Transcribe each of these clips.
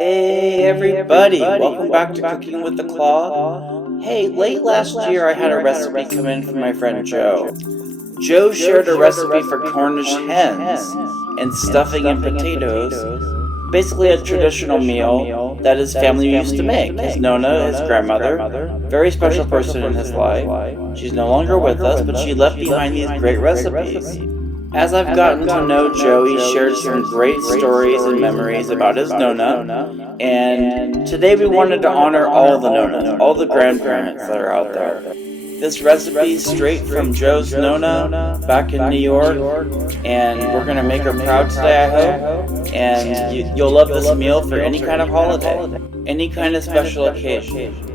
Hey everybody, welcome back to Cooking with the Claw. Hey, late last year I had a recipe come in from my friend Joe. Joe shared a recipe for Cornish hens and stuffing and potatoes, basically a traditional meal that his family used to make. His Nonna, his grandmother, very special person in his life. She's no longer with us, but she left behind these great recipes. As I've gotten to know Joe, he shared some great stories and memories about his Nonna, and today we wanted to honor all the Nonnas, all the grandparents that are out there. This recipe is straight from Joe's Nonna back in New York, and we're going to make her proud today, I hope, and you'll love this meal for any kind of holiday, any kind of special occasion.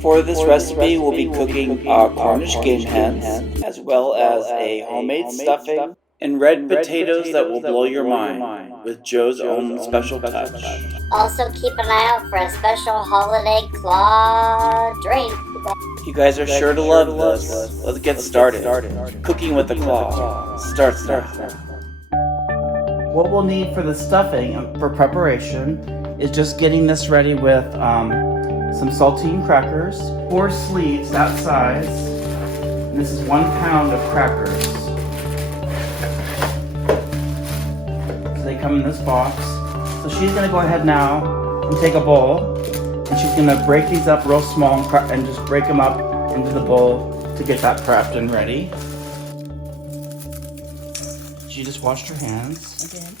For this recipe, we'll be cooking Cornish game hens, as well as a homemade stuffing, and red potatoes that will blow your mind, with Joe's own special touch. Also keep an eye out for a special holiday claw drink. You guys are sure to love this. Let's get started. Cooking with the Claw. Start. What we'll need for the stuffing for preparation is just getting this ready with some saltine crackers, 4 sleeves that size, and this is 1 pound of crackers. So they come in this box. So she's gonna go ahead now and take a bowl, and she's gonna break these up real small and just break them up into the bowl to get that prepped and ready. She just washed her hands. I did.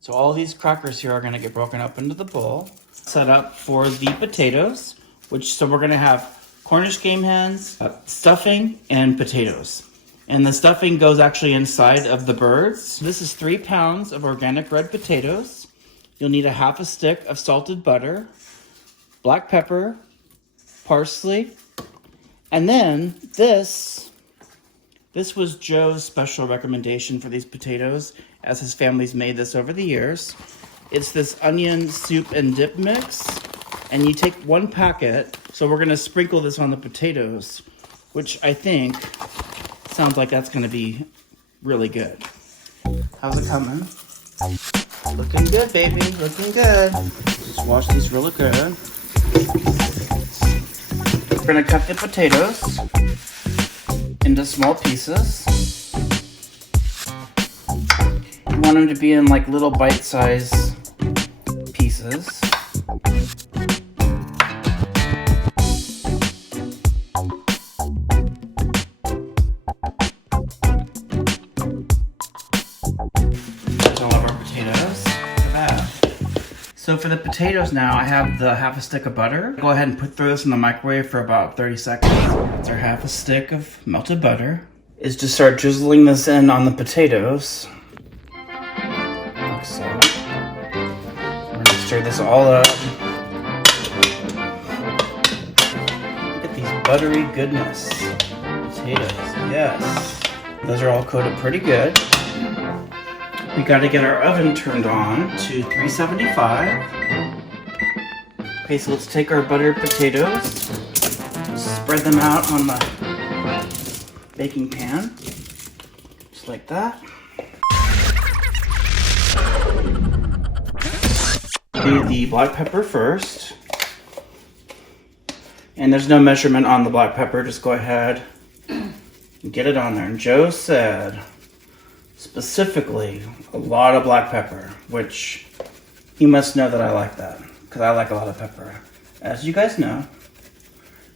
So all these crackers here are gonna get broken up into the bowl. Set up for the potatoes, so we're gonna have Cornish game hens, stuffing, and potatoes. And the stuffing goes actually inside of the birds. This is 3 pounds of organic red potatoes. You'll need a half a stick of salted butter, black pepper, parsley, and then this was Joe's special recommendation for these potatoes, as his family's made this over the years. It's this onion soup and dip mix, and you take 1 packet. So we're gonna sprinkle this on the potatoes, which I think sounds like that's gonna be really good. How's it coming? Looking good, baby, looking good. Just wash these really good. We're gonna cut the potatoes into small pieces. You want them to be in like little bite-sized pieces. That's all of our potatoes. Look at that. So for the potatoes now, I have the half a stick of butter. Go ahead and throw this in the microwave for about 30 seconds. That's our half a stick of melted butter. Is just start drizzling this in on the potatoes. Like so. We're gonna stir this all up. Look at these buttery goodness. Potatoes, yes. Those are all coated pretty good. We gotta get our oven turned on to 375. Okay, so let's take our buttered potatoes, spread them out on the baking pan, just like that. Do the black pepper first. And there's no measurement on the black pepper, just go ahead and get it on there. And Joe said, specifically, a lot of black pepper, which he must know that I like that, because I like a lot of pepper. As you guys know,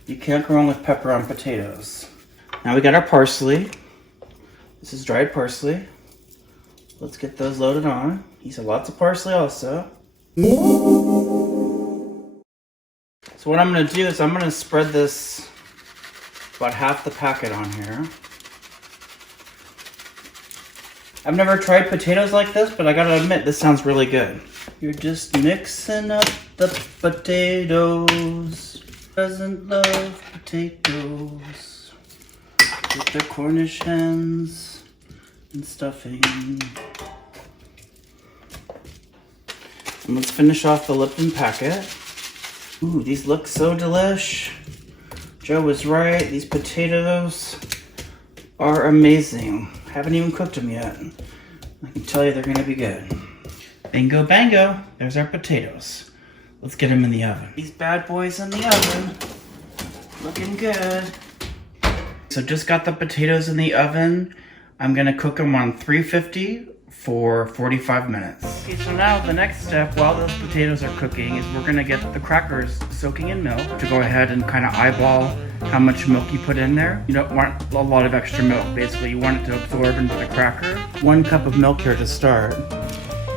you can't go wrong with pepper on potatoes. Now we got our parsley. This is dried parsley. Let's get those loaded on. He said lots of parsley also. So what I'm gonna do is I'm gonna spread this, about half the packet on here. I've never tried potatoes like this, but I gotta admit, this sounds really good. You're just mixing up the potatoes. Doesn't love potatoes. With their Cornish hens and stuffing. And let's finish off the Lipton packet. Ooh, these look so delish. Joe was right, these potatoes are amazing. Haven't even cooked them yet. I can tell you they're gonna be good. Bingo bango, there's our potatoes. Let's get them in the oven. These bad boys in the oven, looking good. So just got the potatoes in the oven. I'm gonna cook them on 350 for 45 minutes. Okay, so now the next step while those potatoes are cooking is we're gonna get the crackers soaking in milk to go ahead and kind of eyeball how much milk you put in there. You don't want a lot of extra milk. Basically, you want it to absorb into the cracker. 1 cup of milk here to start.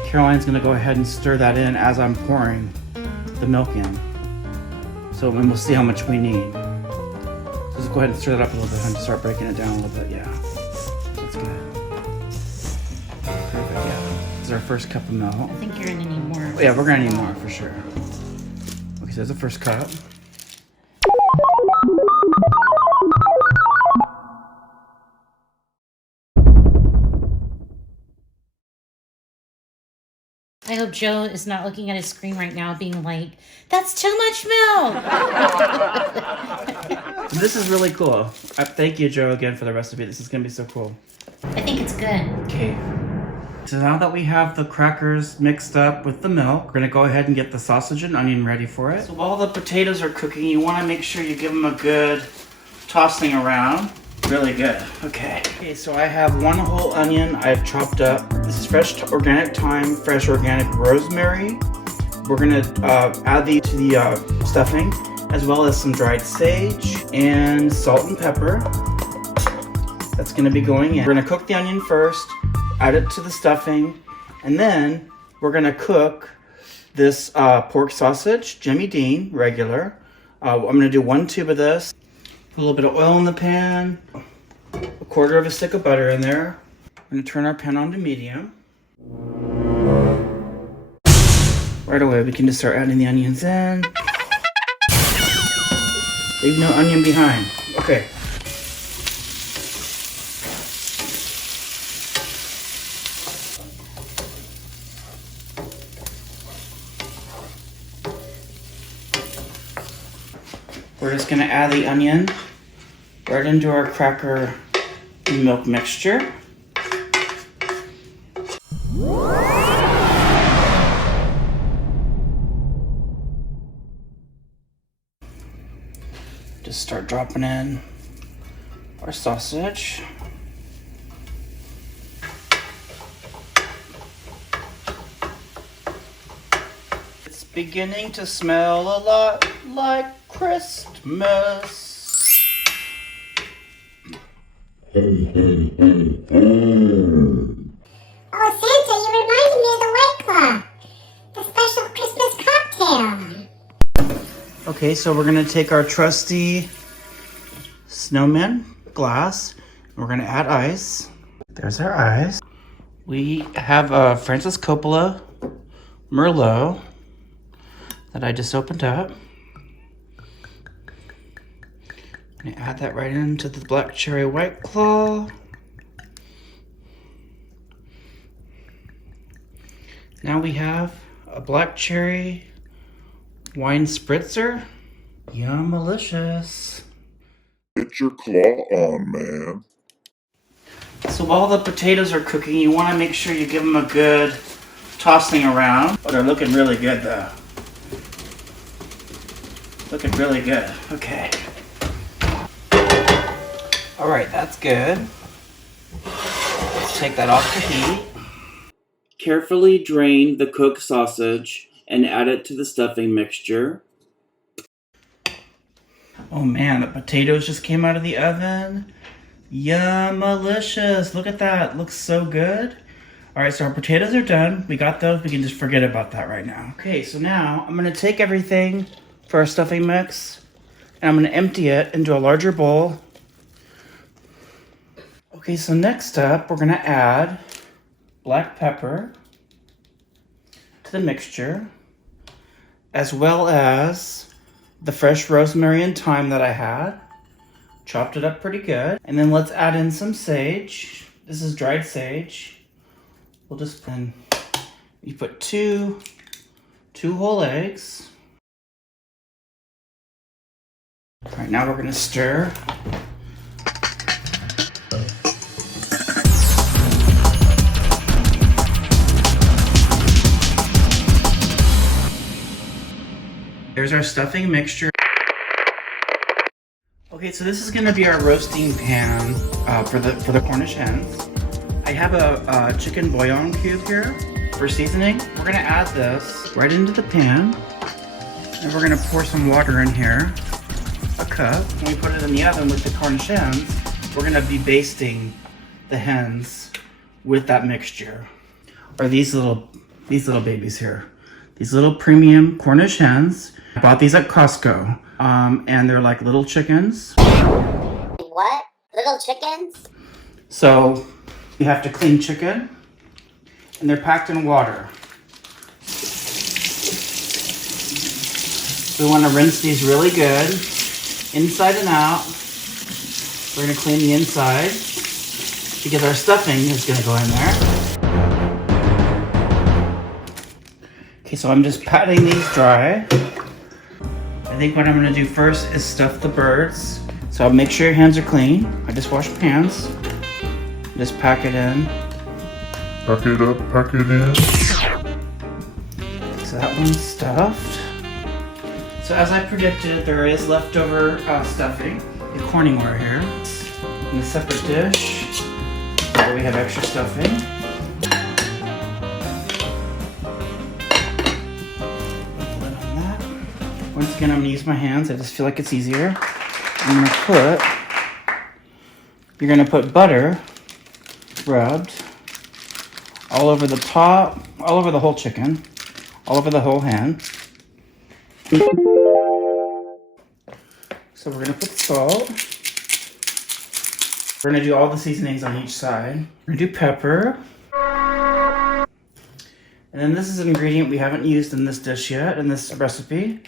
Caroline's gonna go ahead and stir that in as I'm pouring the milk in. So then we'll see how much we need. So just go ahead and stir that up a little bit and start breaking it down a little bit, yeah. That's good. Perfect, yeah. This is our first cup of milk. I think you're gonna need more. Yeah, we're gonna need more for sure. Okay, so there's the first cup. I hope Joe is not looking at his screen right now being like, that's too much milk. This is really cool. Thank you, Joe, again for the recipe. This is gonna be so cool. I think it's good. Okay. So now that we have the crackers mixed up with the milk, we're gonna go ahead and get the sausage and onion ready for it. So while the potatoes are cooking, you wanna make sure you give them a good tossing around. Really good. Okay. Okay, so I have 1 whole onion I've chopped up. This is fresh organic thyme, fresh organic rosemary. We're gonna add these to the stuffing, as well as some dried sage and salt and pepper. That's gonna be going in. We're gonna cook the onion first, add it to the stuffing, and then we're gonna cook this pork sausage, Jimmy Dean, regular. I'm gonna do 1 tube of this. Put a little bit of oil in the pan, 1/4 of a stick of butter in there. We're gonna turn our pan on to medium. Right away, we can just start adding the onions in. Leave no onion behind. Okay. We're just gonna add the onion right into our cracker and milk mixture. Just start dropping in our sausage. It's beginning to smell a lot like Christmas. Oh, Santa, you reminded me of the White Claw, the special Christmas cocktail. Okay, so we're gonna take our trusty snowman glass, and we're gonna add ice. There's our ice. We have a Francis Coppola Merlot that I just opened up. I'm gonna add that right into the black cherry White Claw. Now we have a black cherry wine spritzer. Yum-malicious. Get your claw on, man. So while the potatoes are cooking, you want to make sure you give them a good tossing around. Oh, they're looking really good though. Looking really good. Okay. All right, that's good. Let's take that off the heat. Carefully drain the cooked sausage and add it to the stuffing mixture. Oh man, the potatoes just came out of the oven. Yum-malicious. Look at that. Looks so good. All right, so our potatoes are done. We got those. We can just forget about that right now. Okay, so now I'm going to take everything for our stuffing mix, and I'm going to empty it into a larger bowl. Okay, so next up, we're going to add black pepper to the mixture, as well as the fresh rosemary and thyme that I had. Chopped it up pretty good. And then let's add in some sage. This is dried sage. We'll just put in, you put two whole eggs. All right, now we're gonna stir. There's our stuffing mixture. Okay, so this is gonna be our roasting pan for the Cornish hens. I have a chicken bouillon cube here for seasoning. We're gonna add this right into the pan, and we're gonna pour some water in here, a cup. When we put it in the oven with the Cornish hens, we're gonna be basting the hens with that mixture. Or these little babies here. These little premium Cornish hens. I bought these at Costco, and they're like little chickens. What? Little chickens? So you have to clean chicken, and they're packed in water. We want to rinse these really good, inside and out. We're going to clean the inside because our stuffing is going to go in there. Okay, so I'm just patting these dry. I think what I'm going to do first is stuff the birds. So make sure your hands are clean. I just washed my hands. Just pack it in. Pack it up, pack it in. So that one's stuffed. So as I predicted, there is leftover stuffing. The Corningware here. In a separate dish, where we have extra stuffing. Lid on that. Once again, I'm gonna use my hands. I just feel like it's easier. You're gonna put butter rubbed all over the top, all over the whole chicken, all over the whole hen. So we're gonna put salt. We're gonna do all the seasonings on each side. We're gonna do pepper. And then this is an ingredient we haven't used in this dish yet, in this recipe.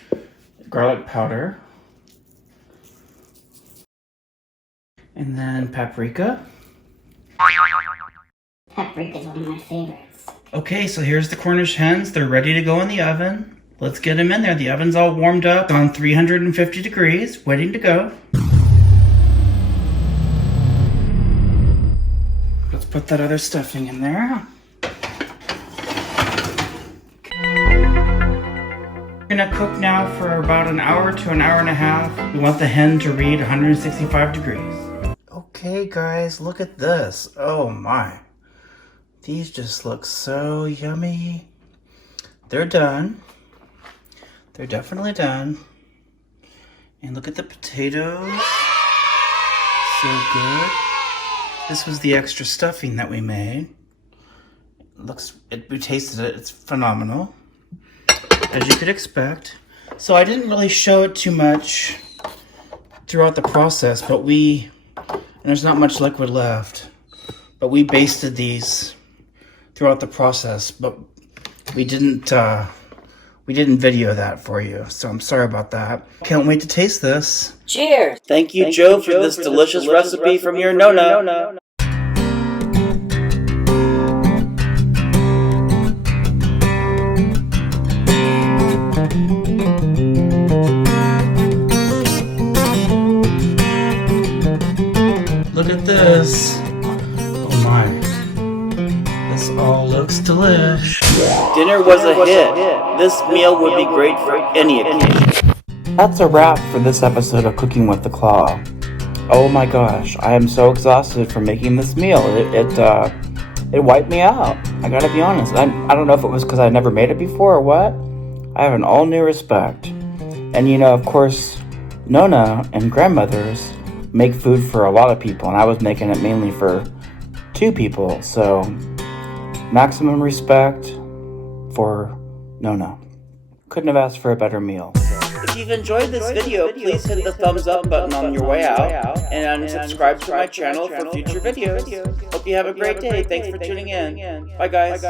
Garlic powder. And then paprika. Paprika's one of my favorites. Okay, so here's the Cornish hens. They're ready to go in the oven. Let's get them in there. The oven's all warmed up on 350 degrees, waiting to go. Let's put that other stuffing in there. We're gonna cook now for about an hour to an hour and a half. We want the hen to read 165 degrees. Okay guys, look at this. Oh my. These just look so yummy. They're done. They're definitely done. And look at the potatoes. So good. This was the extra stuffing that we made. We tasted it, it's phenomenal. As you could expect. So I didn't really show it too much throughout the process, but and there's not much liquid left. But we basted these throughout the process, but we didn't video that for you, so I'm sorry about that. Can't wait to taste this. Cheers! Thank you, Joe, for this delicious recipe from your Nonna. Look at this. Oh my. This all looks delish. Dinner was a hit. This meal would be great for any occasion. That's a wrap for this episode of Cooking with the Claw. Oh my gosh, I am so exhausted from making this meal. It wiped me out. I gotta be honest. I don't know if it was because I never made it before or what. I have an all new respect. And you know, of course, Nonna and grandmothers make food for a lot of people, and I was making it mainly for 2 people, so maximum respect for Nonna. Couldn't have asked for a better meal. If you've enjoyed this video, please hit the thumbs up button on your way out, and subscribe to my channel for future videos. Hope you have a great day. Thanks for tuning in. Bye guys.